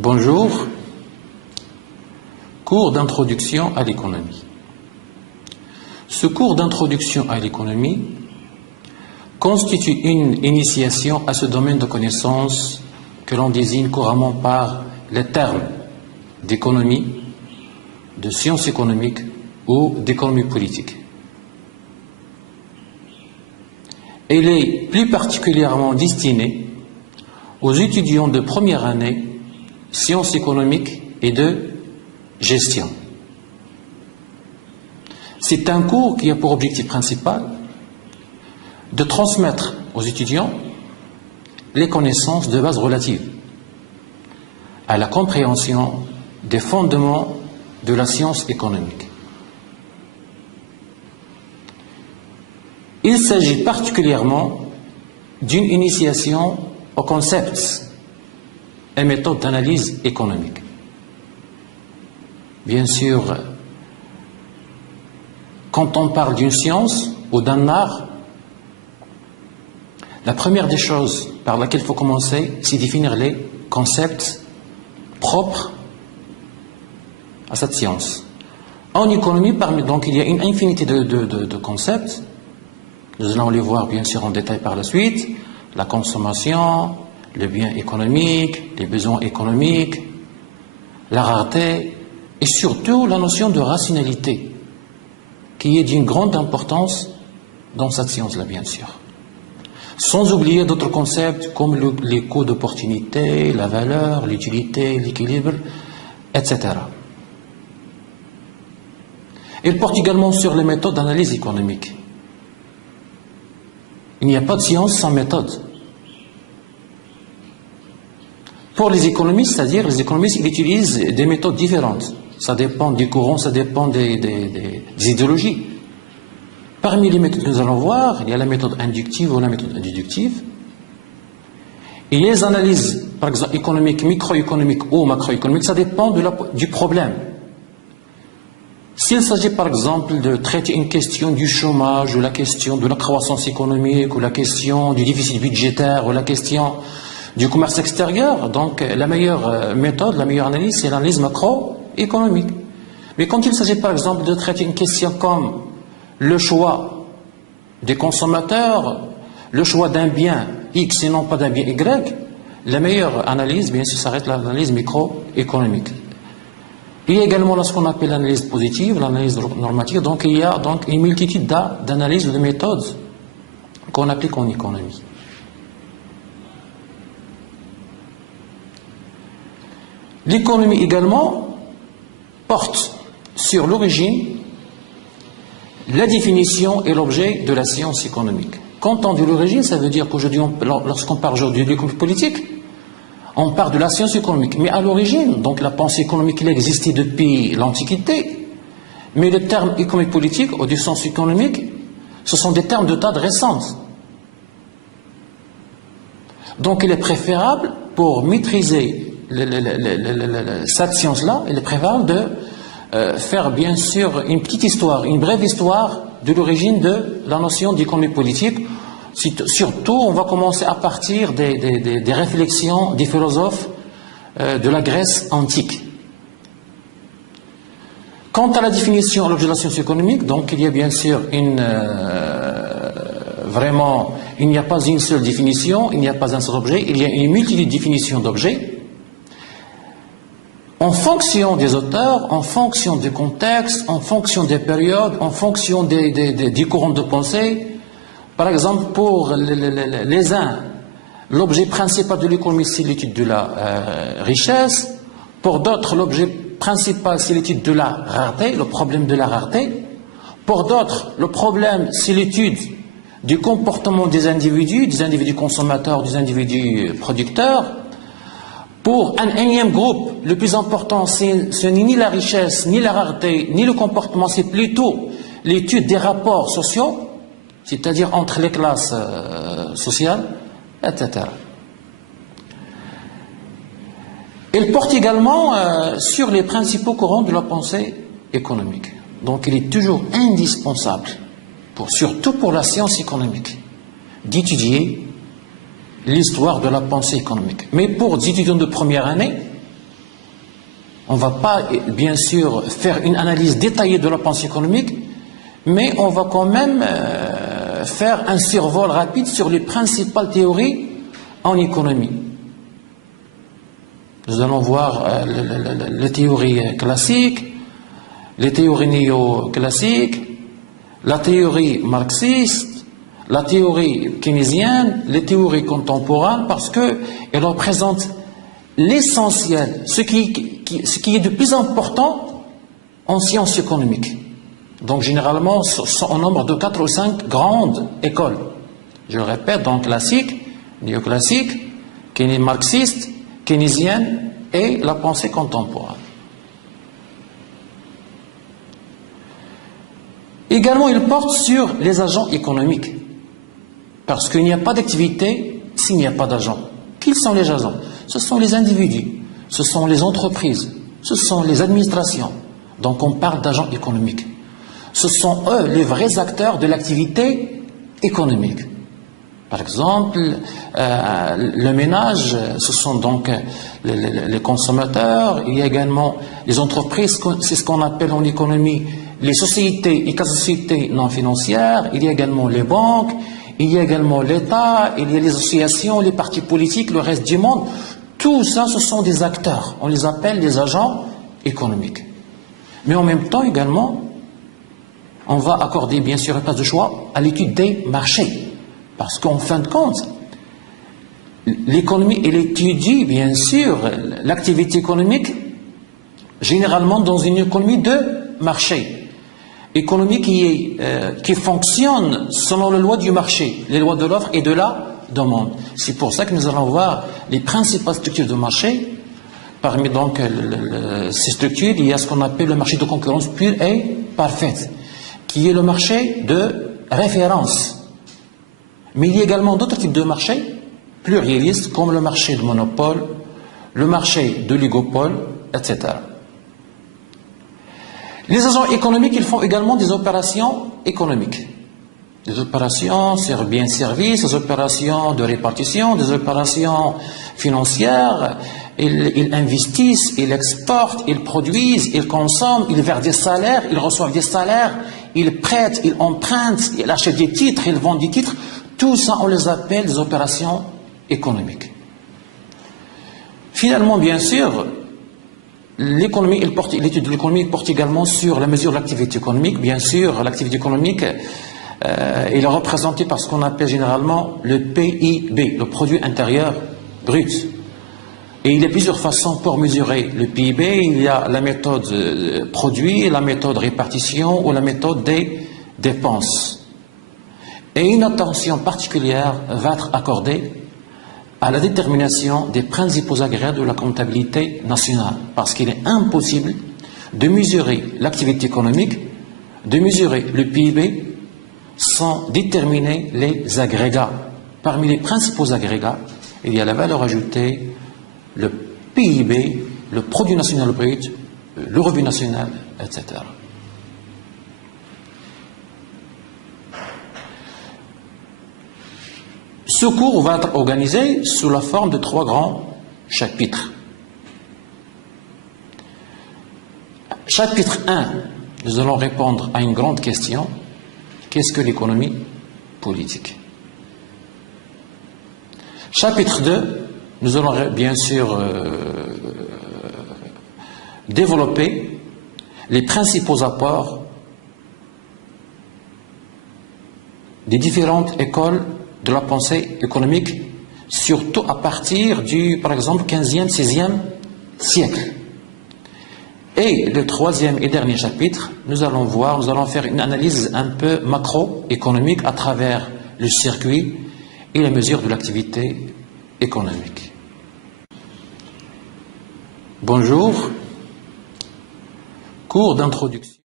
Bonjour, cours d'introduction à l'économie. Ce cours d'introduction à l'économie constitue une initiation à ce domaine de connaissances que l'on désigne couramment par les termes d'économie, de sciences économiques ou d'économie politique. Elle est plus particulièrement destinée aux étudiants de première année sciences économiques et de gestion. C'est un cours qui a pour objectif principal de transmettre aux étudiants les connaissances de base relatives à la compréhension des fondements de la science économique. Il s'agit particulièrement d'une initiation aux concepts et méthodes d'analyse économique. Bien sûr, quand on parle d'une science ou d'un art, la première des choses par laquelle il faut commencer, c'est définir les concepts propres à cette science. En économie, donc, il y a une infinité de concepts. Nous allons les voir bien sûr en détail par la suite. La consommation, le bien économique, les besoins économiques, la rareté et surtout la notion de rationalité qui est d'une grande importance dans cette science-là, bien sûr. Sans oublier d'autres concepts comme les coûts d'opportunité, la valeur, l'utilité, l'équilibre, etc. Elle porte également sur les méthodes d'analyse économique. Il n'y a pas de science sans méthode. Pour les économistes, c'est-à-dire les économistes, ils utilisent des méthodes différentes. Ça dépend des courants, ça dépend des idéologies. Parmi les méthodes que nous allons voir, il y a la méthode inductive ou la méthode déductive. Il y a les analyses, par exemple, économiques, microéconomiques ou macroéconomiques, ça dépend du problème. S'il s'agit par exemple de traiter une question du chômage, ou la question de la croissance économique, ou la question du déficit budgétaire, ou la question du commerce extérieur, donc la meilleure méthode, la meilleure analyse, c'est l'analyse macroéconomique. Mais quand il s'agit par exemple de traiter une question comme le choix des consommateurs, le choix d'un bien X et non pas d'un bien Y, la meilleure analyse, bien sûr, ça reste l'analyse microéconomique. Il y a également ce qu'on appelle l'analyse positive, l'analyse normative, donc il y a donc une multitude d'analyses ou de méthodes qu'on applique en économie. L'économie également porte sur l'origine, la définition et l'objet de la science économique. Quand on dit l'origine, ça veut dire qu'aujourd'hui, lorsqu'on parle aujourd'hui de l'économie politique, on parle de la science économique. Mais à l'origine, donc la pensée économique, elle existait depuis l'Antiquité. Mais le terme économie politique, ou du sens économique, ce sont des termes de date récente. Donc il est préférable, pour maîtriser cette science-là, il est préférable de faire bien sûr une petite histoire, une brève histoire de l'origine de la notion d'économie politique. Surtout, on va commencer à partir des réflexions des philosophes de la Grèce antique. Quant à la définition à l'objet de la science économique, donc il y a bien sûr vraiment, il n'y a pas une seule définition, il n'y a pas un seul objet, il y a une multitude de définitions d'objets. En fonction des auteurs, en fonction des contextes, en fonction des périodes, en fonction des courants de pensée. Par exemple, pour les uns, l'objet principal de l'économie, c'est l'étude de la richesse. Pour d'autres, l'objet principal, c'est l'étude de la rareté, le problème de la rareté. Pour d'autres, le problème, c'est l'étude du comportement des individus consommateurs, des individus producteurs. Pour un énième groupe, le plus important, ce n'est ni la richesse, ni la rareté, ni le comportement, c'est plutôt l'étude des rapports sociaux, c'est-à-dire entre les classes sociales, etc. Il porte également sur les principaux courants de la pensée économique. Donc il est toujours indispensable, surtout pour la science économique, d'étudier l'histoire de la pensée économique. Mais pour des étudiants de première année, On ne va pas, bien sûr, faire une analyse détaillée de la pensée économique, mais on va quand même faire un survol rapide sur les principales théories en économie. Nous allons voir les théories classiques, les théories néoclassiques, la théorie marxiste, la théorie keynésienne, les théories contemporaines, parce qu'elles représentent l'essentiel, ce qui est de plus important en sciences économiques. Donc généralement, on nombre de 4 ou 5 grandes écoles. Je le répète, donc classique, néoclassique, marxiste, keynésienne et la pensée contemporaine. Également, il porte sur les agents économiques, parce qu'il n'y a pas d'activité s'il n'y a pas d'agents. Qui sont les agents? Ce sont les individus, ce sont les entreprises, ce sont les administrations. Donc on parle d'agents économiques. Ce sont eux les vrais acteurs de l'activité économique. Par exemple, le ménage, ce sont donc les consommateurs, il y a également les entreprises, c'est ce qu'on appelle en économie les sociétés et quasi-sociétés non financières, il y a également les banques, il y a également l'État, il y a les associations, les partis politiques, le reste du monde. Tout ça, ce sont des acteurs. On les appelle des agents économiques. Mais en même temps, également, on va accorder, bien sûr, une place de choix à l'étude des marchés. Parce qu'en fin de compte, l'économie, elle étudie, bien sûr, l'activité économique, généralement dans une économie de marché. Économie qui fonctionne selon les lois du marché, les lois de l'offre et de la demande. C'est pour ça que nous allons voir les principales structures de marché. Parmi donc ces structures, il y a ce qu'on appelle le marché de concurrence pure et parfaite, qui est le marché de référence. Mais il y a également d'autres types de marchés plurialistes, comme le marché de monopole, le marché de l'oligopole, etc. Les agents économiques, ils font également des opérations économiques. Des opérations sur biens et services, des opérations de répartition, des opérations financières. Ils investissent, ils exportent, ils produisent, ils consomment, ils versent des salaires, ils reçoivent des salaires, ils prêtent, ils empruntent, ils achètent des titres, ils vendent des titres. Tout ça, on les appelle des opérations économiques. Finalement, bien sûr, l'étude de l'économie porte également sur la mesure de l'activité économique. Bien sûr, l'activité économique est représentée par ce qu'on appelle généralement le PIB, le produit intérieur brut. Et il y a plusieurs façons pour mesurer le PIB. Il y a la méthode produit, la méthode répartition ou la méthode des dépenses. Et une attention particulière va être accordée à la détermination des principaux agréats de la comptabilité nationale, parce qu'il est impossible de mesurer l'activité économique, de mesurer le PIB, sans déterminer les agrégats. Parmi les principaux agrégats, il y a la valeur ajoutée, le PIB, le produit national brut, le revenu national, etc. Ce cours va être organisé sous la forme de 3 grands chapitres. Chapitre 1, nous allons répondre à une grande question. Qu'est-ce que l'économie politique? Chapitre 2, nous allons bien sûr développer les principaux apports des différentes écoles de la pensée économique, surtout à partir du, par exemple, 15e, 16e siècle. Et le 3e et dernier chapitre, nous allons faire une analyse un peu macroéconomique à travers le circuit et les mesures de l'activité économique. Bonjour, cours d'introduction.